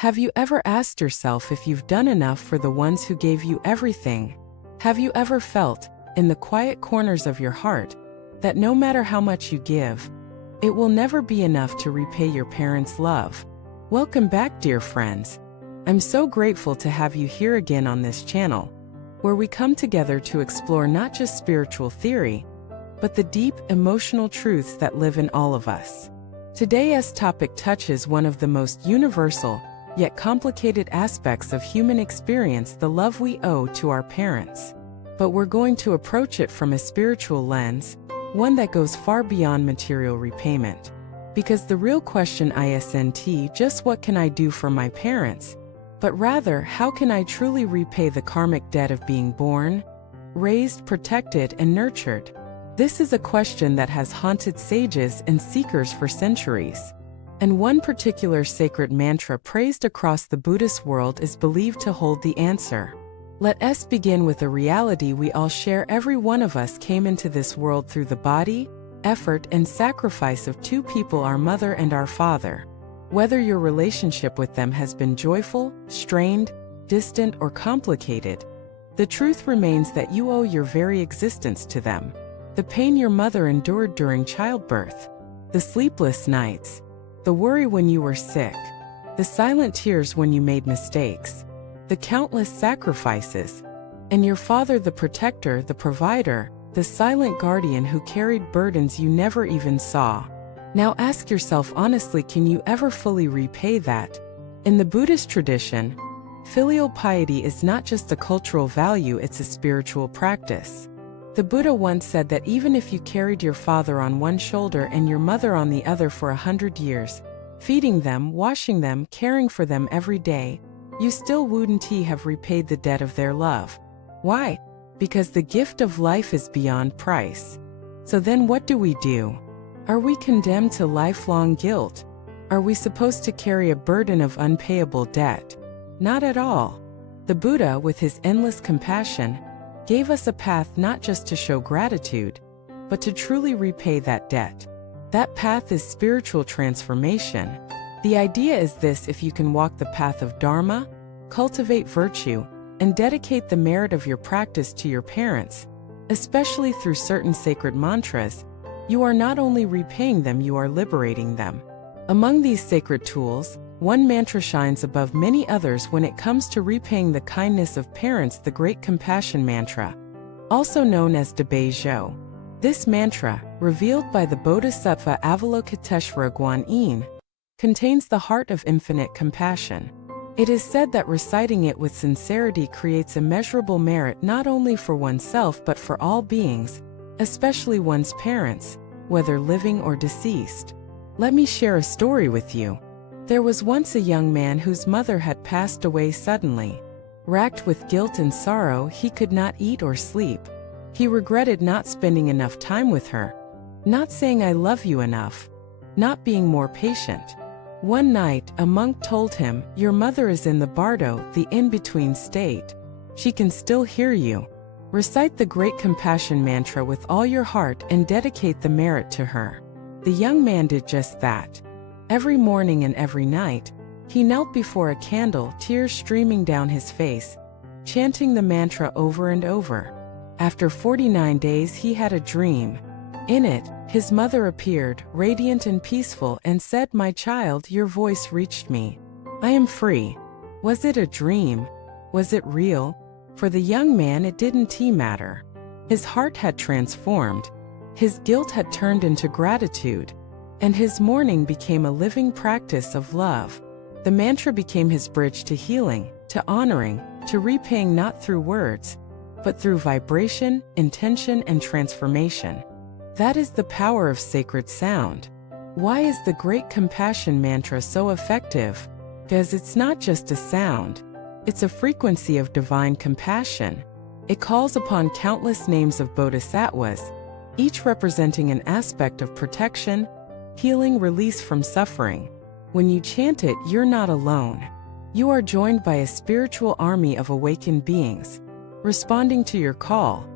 Have you ever asked yourself if you've done enough for the ones who gave you everything? Have you ever felt, in the quiet corners of your heart, that no matter how much you give, it will never be enough to repay your parents' love? Welcome back, dear friends. I'm so grateful to have you here again on this channel, where we come together to explore not just spiritual theory, but the deep, emotional truths that live in all of us. Today's topic touches one of the most universal, yet complicated aspects of human experience: the love we owe to our parents. But we're going to approach it from a spiritual lens, one that goes far beyond material repayment. Because the real question isn't just what can I do for my parents, but rather how can I truly repay the karmic debt of being born, raised, protected, and nurtured? This is a question that has haunted sages and seekers for centuries. And one particular sacred mantra praised across the Buddhist world is believed to hold the answer. Let us begin with a reality we all share. Every one of us came into this world through the body, effort, and sacrifice of two people: our mother and our father. Whether your relationship with them has been joyful, strained, distant, or complicated, the truth remains that you owe your very existence to them. The pain your mother endured during childbirth, the sleepless nights, the worry when you were sick, the silent tears when you made mistakes, the countless sacrifices, and your father, the protector, the provider, the silent guardian who carried burdens you never even saw. Now ask yourself honestly, can you ever fully repay that? In the Buddhist tradition, filial piety is not just a cultural value, it's a spiritual practice. The Buddha once said that even if you carried your father on one shoulder and your mother on the other for 100 years, feeding them, washing them, caring for them every day, you still wouldn't have repaid the debt of their love. Why? Because the gift of life is beyond price. So then what do? Are we condemned to lifelong guilt? Are we supposed to carry a burden of unpayable debt? Not at all. The Buddha, with his endless compassion, gave us a path not just to show gratitude, but to truly repay that debt. That path is spiritual transformation. The idea is this: if you can walk the path of Dharma, cultivate virtue, and dedicate the merit of your practice to your parents, especially through certain sacred mantras, you are not only repaying them, you are liberating them. Among these sacred tools, one mantra shines above many others when it comes to repaying the kindness of parents: the Great Compassion Mantra, also known as dispeleevil. This mantra, revealed by the Bodhisattva Avalokiteshvara Guanyin, contains the heart of infinite compassion. It is said that reciting it with sincerity creates immeasurable merit not only for oneself but for all beings, especially one's parents, whether living or deceased. Let me share a story with you. There was once a young man whose mother had passed away suddenly. Racked with guilt and sorrow, he could not eat or sleep. He regretted not spending enough time with her, not saying "I love you" enough, not being more patient. One night, a monk told him, "Your mother is in the bardo, the in-between state. She can still hear you. Recite the Great Compassion Mantra with all your heart and dedicate the merit to her." The young man did just that. Every morning and every night, he knelt before a candle, tears streaming down his face, chanting the mantra over and over. After 49 days, he had a dream. In it, his mother appeared, radiant and peaceful, and said, "My child, your voice reached me. I am free." Was it a dream? Was it real? For the young man, it didn't matter. His heart had transformed. His guilt had turned into gratitude, and his mourning became a living practice of love. The mantra became his bridge to healing, to honoring, to repaying, not through words, but through vibration, intention, and transformation. That is the power of sacred sound. Why is the Great Compassion Mantra so effective? Because it's not just a sound. It's a frequency of divine compassion. It calls upon countless names of bodhisattvas, each representing an aspect of protection, healing, release from suffering. When you chant it, you're not alone. You are joined by a spiritual army of awakened beings, responding to your call.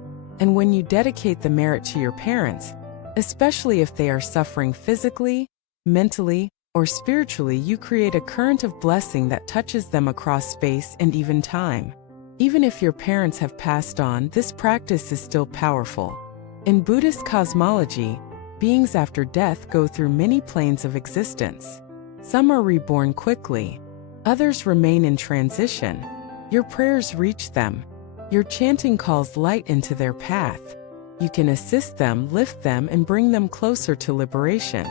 And when you dedicate the merit to your parents, especially if they are suffering physically, mentally, or spiritually, you create a current of blessing that touches them across space and even time. Even if your parents have passed on, this practice is still powerful. In Buddhist cosmology, beings after death go through many planes of existence. Some are reborn quickly. Others remain in transition. Your prayers reach them. Your chanting calls light into their path. You can assist them, lift them, and bring them closer to liberation.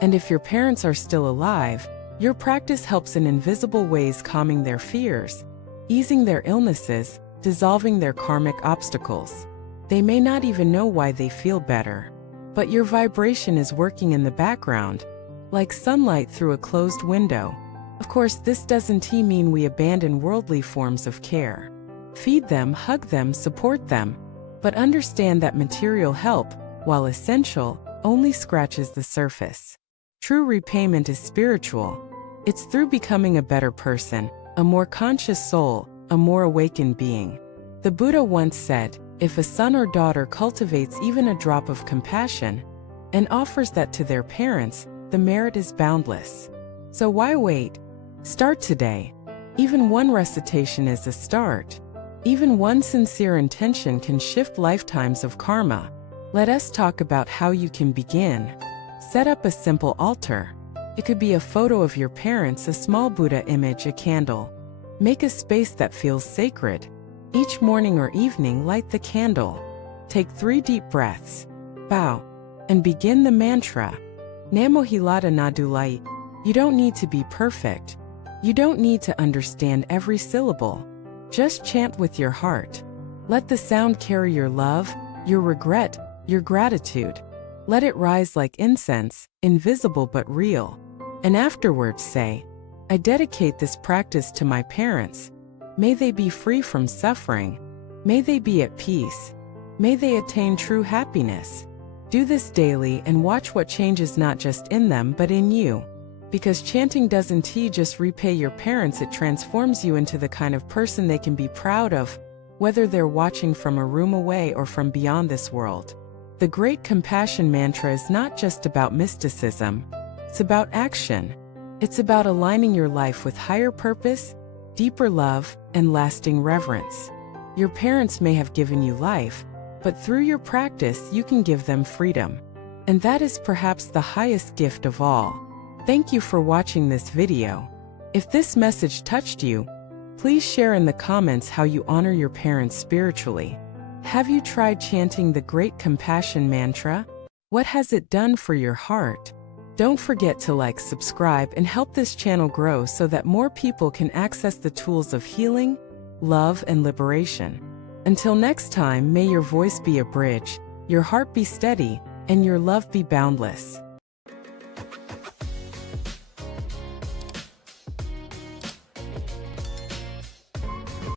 And if your parents are still alive, your practice helps in invisible ways, calming their fears, easing their illnesses, dissolving their karmic obstacles. They may not even know why they feel better, but your vibration is working in the background, like sunlight through a closed window. Of course, this doesn't mean we abandon worldly forms of care. Feed them, hug them, support them, but understand that material help, while essential, only scratches the surface. True repayment is spiritual. It's through becoming a better person, a more conscious soul, a more awakened being. The Buddha once said, if a son or daughter cultivates even a drop of compassion and offers that to their parents, the merit is boundless. So why wait? Start today. Even one recitation is a start. Even one sincere intention can shift lifetimes of karma. Let us talk about how you can begin. Set up a simple altar. It could be a photo of your parents, a small Buddha image, a candle. Make a space that feels sacred. Each morning or evening, light the candle. Take 3 deep breaths. Bow. And begin the mantra. Namo Hilata Nadulai. You don't need to be perfect. You don't need to understand every syllable. Just chant with your heart. Let the sound carry your love, your regret, your gratitude. Let it rise like incense, invisible but real. And afterwards say, I dedicate this practice to my parents. May they be free from suffering. May they be at peace. May they attain true happiness. Do this daily and watch what changes not just in them but in you. Because chanting doesn't just repay your parents, it transforms you into the kind of person they can be proud of, whether they're watching from a room away or from beyond this world. The Great Compassion Mantra is not just about mysticism, it's about action. It's about aligning your life with higher purpose, deeper love, and lasting reverence. Your parents may have given you life, but through your practice you can give them freedom. And that is perhaps the highest gift of all. Thank you for watching this video. If this message touched you, please share in the comments how you honor your parents spiritually. Have you tried chanting the Great Compassion Mantra? What has it done for your heart? Don't forget to like, subscribe, and help this channel grow so that more people can access the tools of healing, love, and liberation. Until next time, may your voice be a bridge, your heart be steady, and your love be boundless.